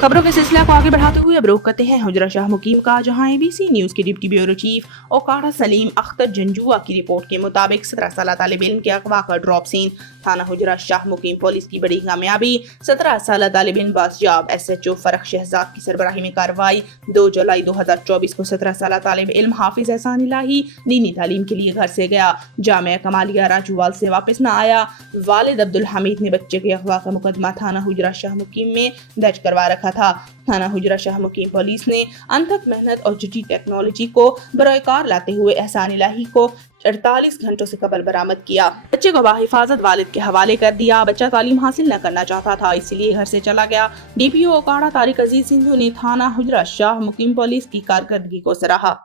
खबरों के सिलसिला को आगे बढ़ाते हुए अब रुख करते हैं हुजरा शाह मुकीम का, जहां एबीसी न्यूज के deputy bureau chief Okara Salim Akhtar Janjua की रिपोर्ट के मुताबिक 17 साल तालिब इल्म के अगवा का ड्रॉप सीन। थाना हुजरा शाह मुकीम पुलिस की बड़ी कामयाबी। 17 साल तालिब इल्म बासजाब SHO फरख शहजाद की सरबराही में कार्रवाई। 2 जुलाई 2024 को 17 साल तालिब इल्म हाफिज एहसान इलाही दीनी तालीम के लिए घर से गया। जामिया कमालिया राजूवाल से वापस न आया। वालिद अब्दुल हमीद ने बच्चे के अगवा का मुकदमा थाना हुजरा शाह मुकीम में दर्ज करवा रखा था। थाना हुजरा शाह मुकीम पुलिस ने अनथक मेहनत और जदीद टेक्नोलॉजी को बरोकार लाते हुए एहसान इलाही को 48 घंटों से कबल बरामद किया। बच्चे को बाहिफाजत वालिद के हवाले कर दिया। बच्चा तालीम हासिल न करना चाहता था, इसलिए घर से चला गया। DPO ओकाड़ा तारिक अजीज सिंधु ने थाना हुजरा शाह मुकीम पुलिस की कारकर्दगी को सराहा।